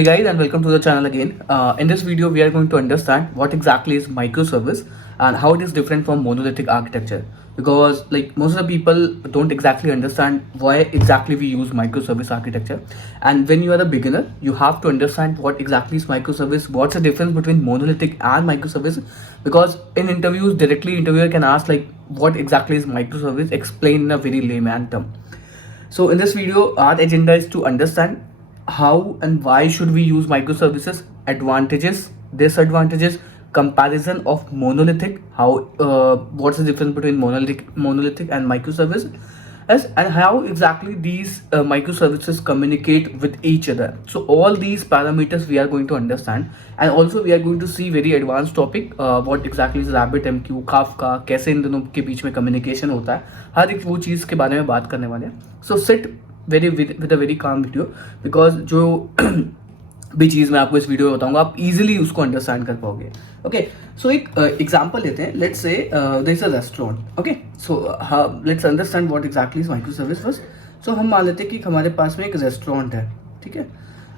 Hey guys, and welcome to the channel again. In this video we are going to understand what exactly is microservice and how it is different from monolithic architecture, because like most of the people don't exactly understand why exactly we use microservice architecture. And when you are a beginner, you have to understand what exactly is microservice, what's the difference between monolithic and microservice, because in interviews directly interviewer can ask like what exactly is microservice, explain in a very layman term. So in this video, our agenda is to understand how and why should we use microservices, advantages, disadvantages, comparison of monolithic, how what's the difference between monolithic and microservice, as and how exactly these microservices communicate with each other. So all these parameters we are going to understand, and also we are going to see very advanced topic, what exactly is RabbitMQ, Kafka, कैसे इन दोनों के बीच में communication होता है, हर एक वो चीज़ के बारे में बात करने वाले हैं. So sit very with a very calm video, because जो भी चीज़ मैं आपको इस वीडियो में बताऊंगा आप इजीली उसको अंडरस्टैंड कर पाओगे. ओके, सो एक एग्जांपल लेते हैं. Let's say there is a restaurant. Okay, so let's understand what exactly is micro service first. So हम मान लेते हैं कि हमारे पास में एक रेस्टोरेंट है, ठीक है.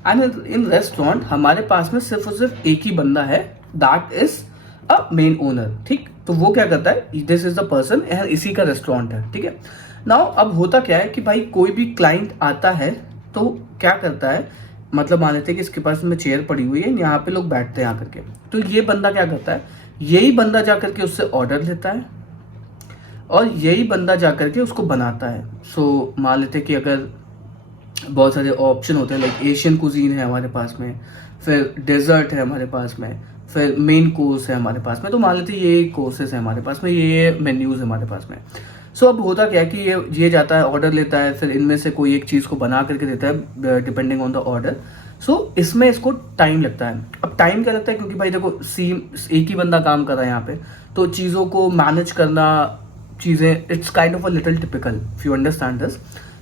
एंड इन रेस्टोरेंट हमारे पास में सिर्फ और सिर्फ एक ही बंदा है, that is a main owner. ठीक, तो वो क्या करता है, दिस इज द पर्सन, इसी का रेस्टोरेंट है. ठीक है. नाउ अब होता क्या है कि भाई कोई भी क्लाइंट आता है तो क्या करता है, मतलब मान लेते हैं कि इसके पास में चेयर पड़ी हुई है, यहाँ पे लोग बैठते हैं आकर के. तो ये बंदा क्या करता है, यही बंदा जा करके उससे ऑर्डर लेता है और यही बंदा जा करके उसको बनाता है. सो मान लेते हैं कि अगर बहुत सारे ऑप्शन होते हैं, लाइक एशियन कुजीन है हमारे पास में, फिर डेजर्ट है हमारे पास में, फिर मेन कोर्स है हमारे पास में. तो मान लेते हैं ये कोर्सेज है हमारे पास में, ये मेन्यूज़ है हमारे पास में. सो अब होता क्या है कि ये जाता है, ऑर्डर लेता है, फिर इनमें से कोई एक चीज़ को बना करके देता है डिपेंडिंग ऑन द ऑर्डर. सो इसमें इसको टाइम लगता है. अब टाइम क्या लगता है, क्योंकि भाई देखो एक ही बंदा काम कर रहा है यहाँ पे, तो चीज़ों को मैनेज करना, चीज़ें it's kind of a little typical, if you understand this.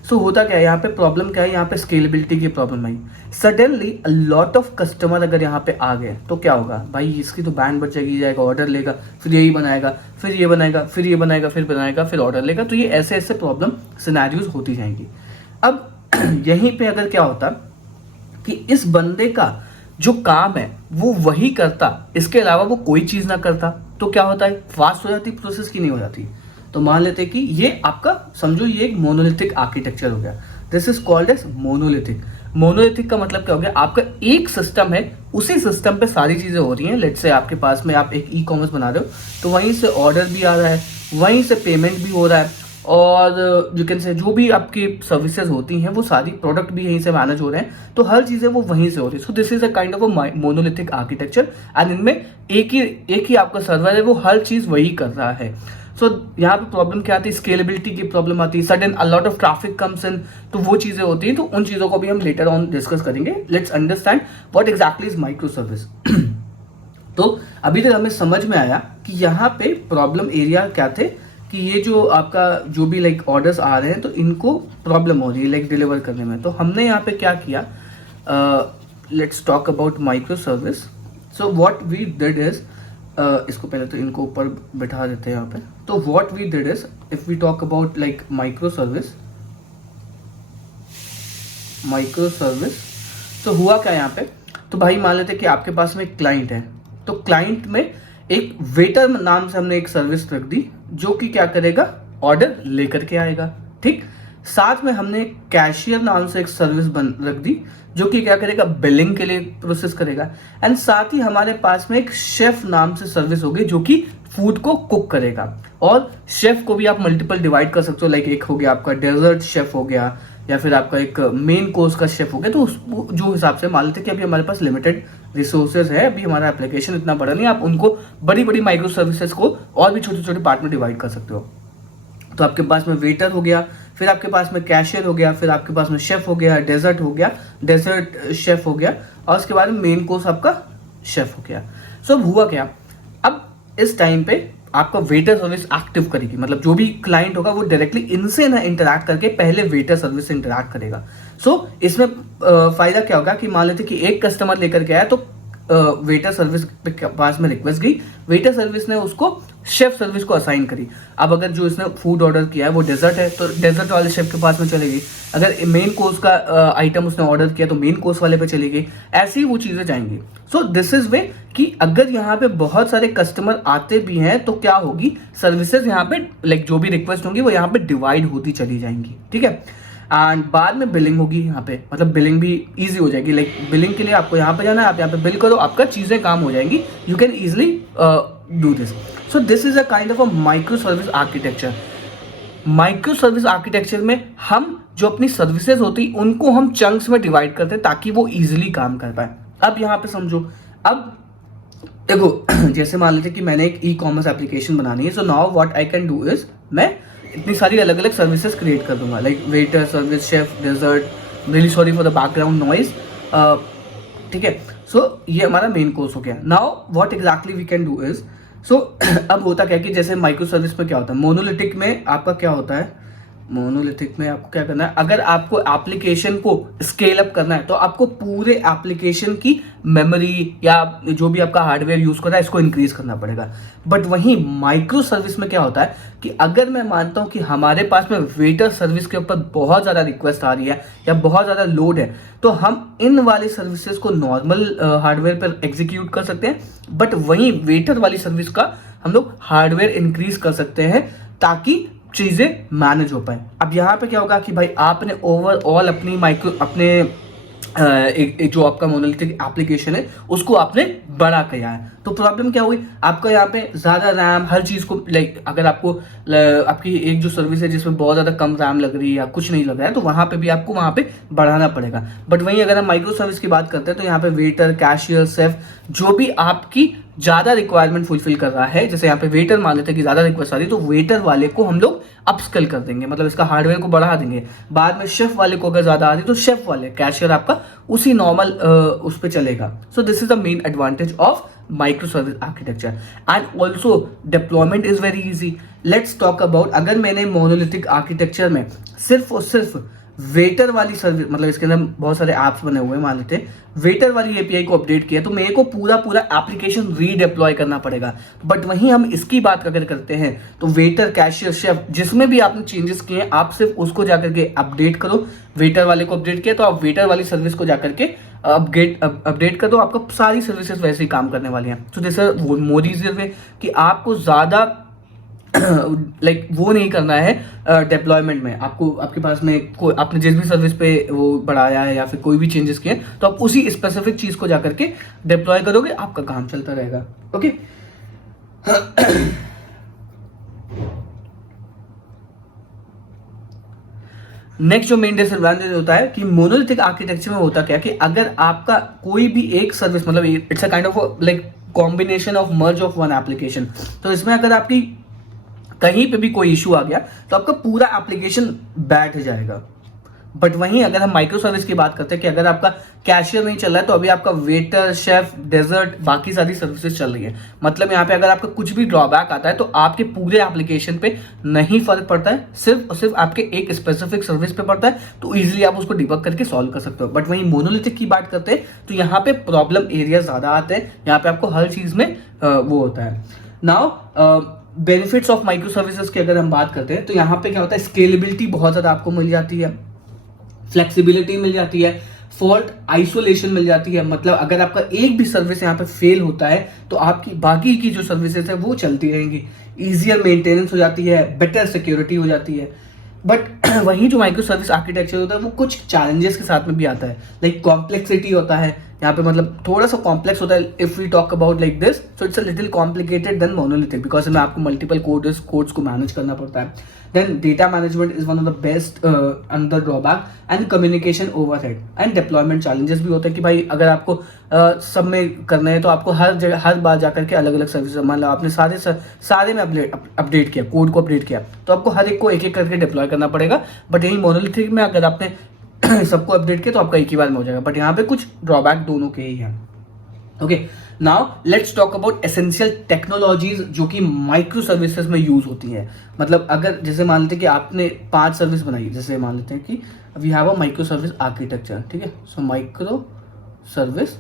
So होता क्या है, यहाँ पे प्रॉब्लम क्या है, यहाँ पे स्केलेबिलिटी की problem I. Suddenly a lot of customer अगर यहाँ पे आ गए तो क्या होगा भाई, इसकी तो बैंड बचेगी, जाएगा ऑर्डर लेगा, फिर यही बनाएगा, फिर ये बनाएगा, फिर ये बनाएगा, फिर बनाएगा, फिर ऑर्डर लेगा. तो ये ऐसे ऐसे प्रॉब्लम सिनेरियोज होती जाएंगी. अब यहीं पे अगर क्या होता कि इस बंदे का जो काम है वो वही करता, इसके अलावा वो कोई चीज़ ना करता, तो क्या होता है, फास्ट हो जाती प्रोसेस की नहीं हो जाती. तो मान लेते हैं कि ये आपका समझो ये एक मोनोलिथिक आर्किटेक्चर हो गया. This is called as monolithic. Monolithic का मतलब क्या हो गया, आपका एक सिस्टम है, उसी सिस्टम पे सारी चीज़ें हो रही हैं. लेट्स से आपके पास में आप एक ई कॉमर्स बना रहे हो, तो वहीं से ऑर्डर भी आ रहा है, वहीं से पेमेंट भी हो रहा है, और यू कैन से जो भी आपकी सर्विसेज होती हैं वो सारी प्रोडक्ट भी यहीं से मैनेज हो रहे हैं. तो हर चीज़ें वो वहीं से हो रही है. So this is a kind of a monolithic architecture, and इनमें एक ही आपका सर्वर है, वो हर चीज़ वही कर रहा है. सो यहाँ पे प्रॉब्लम क्या आती है, स्केलेबिलिटी की प्रॉब्लम आती है. Sudden a lot of traffic comes in, तो वो चीज़ें होती हैं. तो उन चीज़ों को भी हम लेटर ऑन डिस्कस करेंगे. Let's understand what exactly is micro service. तो अभी तक हमें समझ में आया कि यहाँ पे प्रॉब्लम एरिया क्या थे, कि ये जो आपका जो भी लाइक ऑर्डर्स आ रहे हैं तो इनको प्रॉब्लम हो रही है लाइक डिलीवर करने में. तो हमने यहाँ पे क्या किया, let's talk about micro service. So what we did is, इसको पहले तो इनको ऊपर बैठा देते हैं यहाँ पे. तो what we did is, if we talk about like micro service, तो हुआ क्या यहाँ पे. तो भाई मान लेते हैं कि आपके पास में एक क्लाइंट है, तो क्लाइंट में एक वेटर नाम से हमने एक सर्विस रख दी, जो कि क्या करेगा, ऑर्डर लेकर के आएगा. ठीक, साथ में हमने कैशियर नाम से एक सर्विस रख दी, जो कि क्या करेगा, बिलिंग के लिए प्रोसेस करेगा. एंड साथ ही हमारे पास में एक शेफ नाम से सर्विस होगी, जो कि फूड को कुक करेगा. और शेफ को भी आप मल्टीपल डिवाइड कर सकते हो, लाइक एक हो गया आपका डेजर्ट शेफ हो गया, या फिर आपका एक मेन कोर्स का शेफ हो गया. तो जो हिसाब से मान लेते हैं कि अभी हमारे पास लिमिटेड रिसोर्सेज है, अभी हमारा एप्लीकेशन इतना बड़ा नहीं, आप उनको बड़ी बड़ी माइक्रो सर्विसेज को और भी छोटे छोटे पार्ट में डिवाइड कर सकते हो. तो आपके पास में वेटर हो गया, फिर आपके पास में कैशियर हो गया, फिर आपके पास में शेफ हो गया, डेजर्ट हो गया, डेजर्ट शेफ हो गया, और उसके बाद में मेन कोर्स आपका शेफ हो गया. सो अब हुआ क्या, अब इस टाइम पे आपका वेटर सर्विस एक्टिव करेगी, मतलब जो भी क्लाइंट होगा वो डायरेक्टली इनसे ना इंटरैक्ट करके पहले वेटर सर्विस से इंटरैक्ट करेगा. सो इसमें फायदा क्या होगा कि मान लेते कि एक कस्टमर लेकर के आया, तो वेटर सर्विस के पास में रिक्वेस्ट गई, वेटर सर्विस ने उसको शेफ सर्विस को असाइन करी। अब अगर जो इसने फूड ऑर्डर किया है वो डेजर्ट है तो डेजर्ट वाले शेफ के पास में चलेगी। अगर मेन कोर्स का आइटम उसने ऑर्डर किया तो मेन कोर्स वाले पे चलेगी। ऐसे ही वो चीज़ें जाएंगी। सो दिस इज वे कि अगर यहाँ पे बहुत सारे कस्टमर आते भी हैं तो क्या होगी, सर्विसेज यहाँ पे लाइक जो भी रिक्वेस्ट होंगी वो यहाँ पे डिवाइड होती चली जाएंगी, ठीक है। एंड बाद में बिलिंग होगी यहाँ पे, मतलब बिलिंग भी इजी हो जाएगी। लाइक बिलिंग के लिए आपको यहाँ पे जाना है, आप यहाँ पे बिल करो, आपका चीज़ें काम हो जाएंगी। You can easily do this. So this is a kind of a micro service architecture. Micro service architecture में हम जो अपनी सर्विसेज होती उनको हम चंक्स में डिवाइड करते हैं ताकि वो इजीली काम कर पाए। अब यहाँ पे समझो, अब देखो जैसे मान लीजिए कि मैंने एक ई कॉमर्स एप्लीकेशन बनानी है। So now what I can do is, मैं इतनी सारी अलग अलग सर्विसेज क्रिएट कर दूंगा, like waiter service, chef, dessert, really sorry for the background noise, ठीक है। सो ये हमारा मेन कोर्स हो गया। Now what exactly we can do is, so अब होता क्या कि जैसे माइक्रो सर्विस में क्या होता है, मोनोलिथिक में आपका क्या होता है, मोनोलिथिक में आपको क्या करना है, अगर आपको एप्लीकेशन को स्केल अप करना है तो आपको पूरे एप्लीकेशन की मेमोरी या जो भी आपका हार्डवेयर यूज कर रहा है इसको इंक्रीज करना पड़ेगा। बट वहीं माइक्रो सर्विस में क्या होता है कि अगर मैं मानता हूं कि हमारे पास में वेटर सर्विस के ऊपर बहुत ज़्यादा रिक्वेस्ट आ रही है या बहुत ज़्यादा लोड है तो हम इन वाली सर्विसेज को नॉर्मल हार्डवेयर पर एग्जीक्यूट कर सकते हैं, बट वहीं वेटर वाली सर्विस का हम लोग हार्डवेयर इंक्रीज कर सकते हैं ताकि चीज़ें मैनेज हो पाए। अब यहाँ पे क्या होगा कि भाई आपने ओवरऑल अपनी एक जो आपका मोनोलिथिक एप्लीकेशन है उसको आपने बड़ा किया है, तो प्रॉब्लम क्या हुई, आपका यहाँ पे ज़्यादा रैम हर चीज़ को लाइक अगर आपको आपकी एक जो सर्विस है जिसमें बहुत ज़्यादा कम रैम लग रही है या कुछ नहीं लग रहा है तो वहाँ पे भी आपको वहाँ पे बढ़ाना पड़ेगा। बट वहीं अगर हम माइक्रो सर्विस की बात करते हैं तो यहाँ पे वेटर, कैशियर, सेफ जो भी आपकी ज़्यादा रिक्वायरमेंट फुलफिल कर रहा है, जैसे यहाँ पे वेटर मान लेते हैं कि ज़्यादा रिक्वेस्ट आ रही है तो वेटर वाले को हम लोग अपस्केल कर देंगे, मतलब इसका हार्डवेयर को बढ़ा देंगे। बाद में शेफ वाले को अगर ज़्यादा आ रही है तो शेफ वाले, कैशियर आपका उसी नॉर्मल उस पर चलेगा। So this is the main advantage of micro service architecture. And also deployment is very easy. Let's talk about, अगर मैंने मोनोलिथिक आर्किटेक्चर में सिर्फ और सिर्फ वेटर वाली सर्विस, मतलब इसके अंदर बहुत सारे ऐप्स बने हुए हैं, मान लेते हैं वेटर वाली एपीआई को अपडेट किया तो मेरे को पूरा एप्लीकेशन रीडिप्लॉय करना पड़ेगा। बट वहीं हम इसकी बात अगर करते हैं तो वेटर, कैशियर, शेफ जिसमें भी आपने चेंजेस किए हैं आप सिर्फ उसको जाकर के अपडेट करो। वेटर वाले को अपडेट किया तो आप वेटर वाली सर्विस को जाकर के अपडेट कर दो, आपका सारी सर्विसेज वैसे ही काम करने वाली हैं। तो जैसे मोर इजियर वे कि आपको ज़्यादा लाइक वो नहीं करना है डिप्लॉयमेंट में। आपको आपके पास में कोई आपने जिस भी सर्विस पे वो बढ़ाया है या फिर कोई भी चेंजेस किए तो आप उसी स्पेसिफिक चीज़ को जाकर के डिप्लॉय करोगे, आपका काम चलता रहेगा। ओके नेक्स्ट जो मेन डिसएडवांटेज होता है कि मोनोलिथिक आर्किटेक्चर में होता क्या कि अगर आपका कोई भी एक सर्विस, मतलब it's a kind of like combination of merge of one application, तो इसमें अगर आपकी कहीं पे भी कोई इशू आ गया तो आपका पूरा एप्लीकेशन बैठ जाएगा। बट वहीं अगर हम माइक्रो सर्विस की बात करते हैं कि अगर आपका कैशियर नहीं चल रहा है तो अभी आपका वेटर, शेफ, डेजर्ट बाकी सारी सर्विसेज चल रही है। मतलब यहाँ पे अगर आपका कुछ भी ड्रॉबैक आता है तो आपके पूरे एप्लीकेशन पे नहीं फर्क पड़ता है, सिर्फ और सिर्फ आपके एक स्पेसिफिक सर्विस पे पड़ता है, तो इजीली आप उसको डिबग करके सॉल्व कर सकते हो। बट वहीं मोनोलिथिक की बात करते हैं तो यहाँ पे प्रॉब्लम एरिया ज़्यादा आते हैं, यहाँ पे आपको हर चीज़ में वो होता है। Now benefits of micro services की अगर हम बात करते हैं तो यहाँ पे क्या होता है, स्केलेबिलिटी बहुत ज़्यादा आपको मिल जाती है, फ्लेक्सिबिलिटी मिल जाती है, फॉल्ट आइसोलेशन मिल जाती है। मतलब अगर आपका एक भी सर्विस यहाँ पे फेल होता है तो आपकी बाकी की जो सर्विसेज है वो चलती रहेंगी, ईजियर मेंटेनेंस हो जाती है, बेटर सिक्योरिटी हो जाती है। बट वही जो माइक्रो सर्विस आर्किटेक्चर होता है वो कुछ चैलेंजेस के साथ में भी आता है, लाइक कॉम्प्लेक्सिटी होता है यहाँ पे, मतलब थोड़ा सा कॉम्प्लेक्स होता है। If we talk about like this so it's a little complicated then monolithic because इसमें आपको मल्टीपल कोड्स को मैनेज करना पड़ता है। Then data management is one of the best under drawback and communication overhead and deployment challenges भी होते हैं कि भाई अगर आपको सब में करना है तो आपको हर जगह हर बार जाकर के अलग अलग सर्विस, मान लो आपने सारे में अपडेट किया, कोड को अपडेट किया तो आपको हर एक को एक एक करके डिप्लॉय करना पड़ेगा। बट यही मोनोलिथिक में अगर आपने सबको अपडेट किया तो आपका एक ही बार में हो जाएगा। बट यहाँ पे कुछ ड्रॉबैक दोनों के ही हैं। Okay now let's talk about essential technologies जो कि माइक्रो सर्विसेज में यूज होती हैं। मतलब अगर जैसे मान लेते हैं कि आपने 5 सर्विस बनाई, जैसे मान लेते हैं कि we have a micro service architecture, ठीक है। सो माइक्रो सर्विस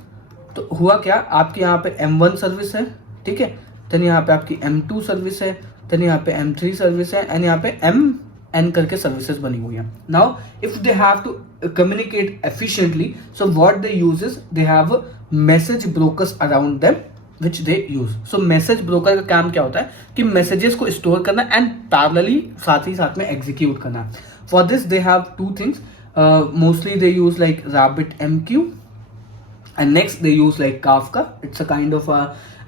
तो हुआ क्या, आपके यहाँ पे M1 सर्विस है, ठीक है, देन यहाँ पे आपकी M2 सर्विस है, देन यहाँ पे M3 सर्विस है, एंड यहाँ पे MN करके सर्विसेज बनी हुई है. Now if they have to communicate efficiently, so what they use is they have message brokers around them which they use. So message broker का काम क्या होता है कि मैसेजेस को स्टोर करना एंड पैरेलली साथ ही साथ में एग्जीक्यूट करना. For this they have two things. Mostly they use like RabbitMQ, and next they use like Kafka. It's a kind of a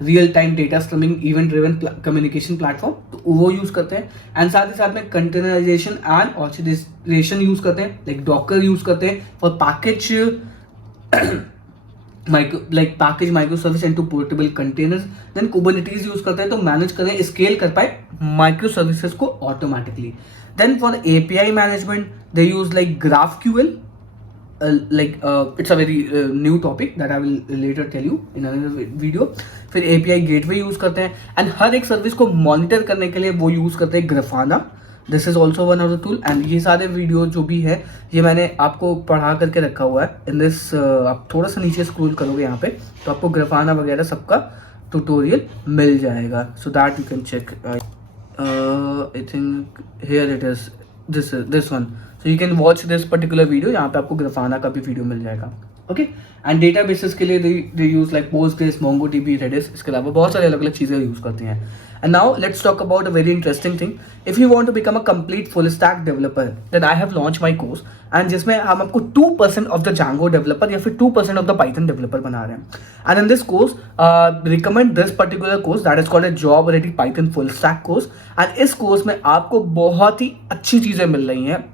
real-time data streaming event-driven communication platform. तो वो use करते हैं. And साथ ही साथ में containerisation and orchestration use करते हैं, like Docker use करते हैं for package package micro service into portable containers. Then Kubernetes use करते हैं तो मैनेज करें, स्केल कर पाए माइक्रो सर्विसेज को automatically. Then for API management, they use like GraphQL. It's a very new topic that I will later tell you in another video. फिर API gateway use करते हैं, एंड हर एक service को monitor करने के लिए वो यूज करते हैं Grafana. This is also one of the tool. And ये सारे वीडियो जो भी है ये मैंने आपको पढ़ा करके रखा हुआ है इन दिस. आप थोड़ा सा नीचे स्क्रॉल करोगे यहाँ पे तो आपको Grafana वगैरह सबका ट्यूटोरियल मिल जाएगा, so that you can check. I think here it is, this one, so you can watch this particular video. यहाँ पे आपको Grafana का भी वीडियो मिल जाएगा. ओके. एंड डेटाबेसेस के लिए they use like Postgres, MongoDB, Redis. इसके अलावा बहुत सारे अलग अलग चीज़ें यूज करते हैं. And now let's talk about a very interesting thing. If you want to become a complete full stack developer, then I have launch my course, and जिसमें हम आपको 2% ऑफ द Django डेवलपर या फिर 2% of the Python developer बना रहे हैं. And in this course recommend this particular course that is called a job ready Python full stack course. And इस course में आपको बहुत ही अच्छी चीज़ें मिल रही हैं.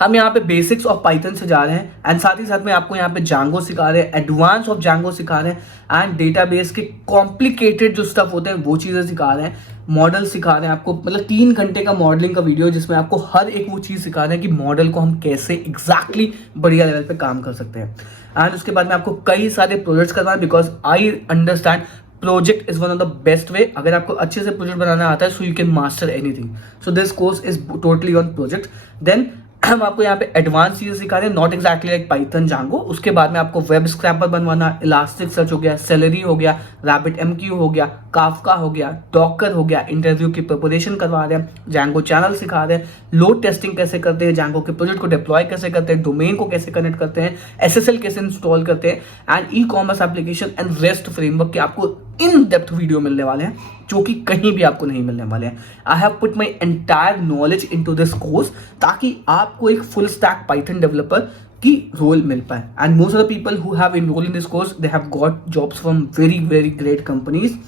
हम यहाँ पे बेसिक्स ऑफ पाइथन से जा रहे हैं, एंड साथ ही साथ में आपको यहाँ पे Django सिखा रहे हैं, एडवांस ऑफ Django सिखा रहे हैं, एंड डेटाबेस के कॉम्प्लिकेटेड जो स्टफ होते हैं वो चीज़ें सिखा रहे हैं, मॉडल सिखा रहे हैं आपको. मतलब 3 घंटे का मॉडलिंग का वीडियो जिसमें आपको हर एक वो चीज़ सिखा रहे हैं कि मॉडल को हम कैसे एग्जैक्टली बढ़िया लेवल पे काम कर सकते हैं. एंड उसके बाद में आपको कई सारे प्रोजेक्ट्स करवाएं, because I understand project is one of the best way. अगर आपको अच्छे से प्रोजेक्ट बनाना आता है, so you can master anything. So this course is totally on project. Then हम आपको यहाँ पे एडवांस चीज़ें सिखा रहे हैं, not exactly like Python Django. उसके बाद में आपको वेब स्क्रैपर बनवाना, इलास्टिक सर्च हो गया, सेलरी हो गया, RabbitMQ हो गया, काफका हो गया, डॉकर हो गया, इंटरव्यू की प्रिपरेशन करवा रहे हैं, Django चैनल सिखा रहे हैं, लोड टेस्टिंग कैसे करते हैं, Django के प्रोजेक्ट को डिप्लॉय कैसे करते हैं, डोमेन को कैसे कनेक्ट करते हैं, SSL कैसे इंस्टॉल करते हैं, and e-commerce application and rest framework के आपको इन डेप्थ वीडियो मिलने वाले हैं जो कि कहीं भी आपको नहीं मिलने वाले हैं. I have put my entire knowledge into this course ताकि आपको एक फुल स्टैक पाइथन डेवलपर की रोल मिल पाए. And most of the people who have enrolled in this course they have got jobs from very very great companies.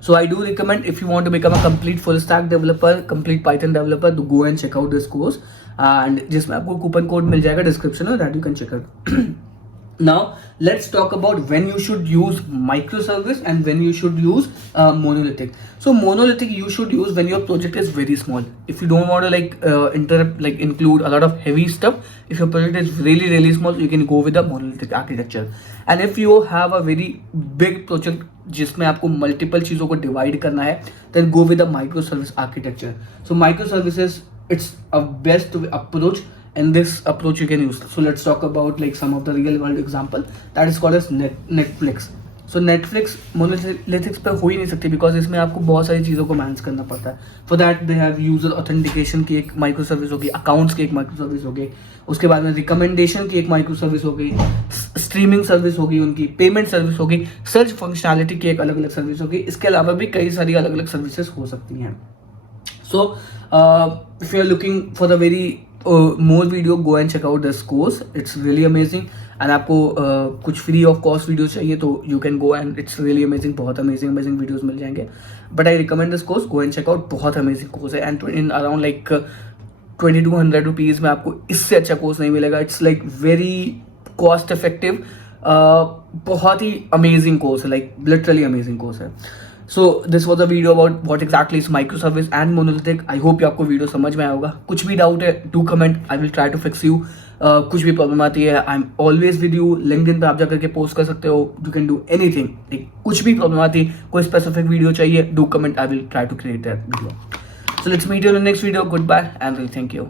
So I do recommend, if you want to become a complete full stack developer, complete Python developer, to go and check out this course. And जिसमें आपको coupon code मिल जाएगा description में, that you can check out. Now let's talk about when you should use microservice and when you should use monolithic. So monolithic you should use when your project is very small. If you don't want to include a lot of heavy stuff, if your project is really small, you can go with the monolithic architecture. And if you have a very big project जिसमें आपको multiple चीज़ों को divide करना है, then go with the microservice architecture. So microservices, it's a best approach. And this approach you can use. So let's talk about like some of the real world example that is called as Netflix. So Netflix monolithic पे हो ही नहीं सकती because इसमें आपको बहुत सारी चीज़ों को मैनेज करना पड़ता है. For that they have user authentication की एक माइक्रो सर्विस होगी, अकाउंट्स की एक माइक्रो सर्विस होगी, उसके बाद में रिकमेंडेशन की एक माइक्रो सर्विस होगी, स्ट्रीमिंग सर्विस होगी, उनकी पेमेंट सर्विस होगी, सर्च फंक्शनैलिटी की एक अलग अलग सर्विस होगी. इसके अलावा भी कई सारी अलग अलग सर्विसेज हो सकती हैं. So if you are looking for the very more video, go and check out this course. It's really amazing. And आपको कुछ फ्री ऑफ कॉस्ट वीडियोस चाहिए तो you can go and it's really amazing. बहुत amazing videos मिल जाएंगे. But I recommend this course. Go and check out. बहुत amazing course है and in around like 2200 rupees में आपको इससे अच्छा कोर्स नहीं मिलेगा. It's like very cost effective. बहुत ही amazing course है, like literally amazing course है. So this was a video about what exactly is microservice and monolithic. I hope आपको वीडियो समझ में आया होगा. कुछ भी डाउट है do comment. I will try to fix you. कुछ भी प्रॉब्लम आती है I'm always with you. LinkedIn पे आप जाकर के पोस्ट कर सकते हो. You can do anything. कुछ भी प्रॉब्लम आती है, कोई स्पेसिफिक वीडियो चाहिए, do comment. I will try to create that video. So let's meet you in the next video. Goodbye and really thank you.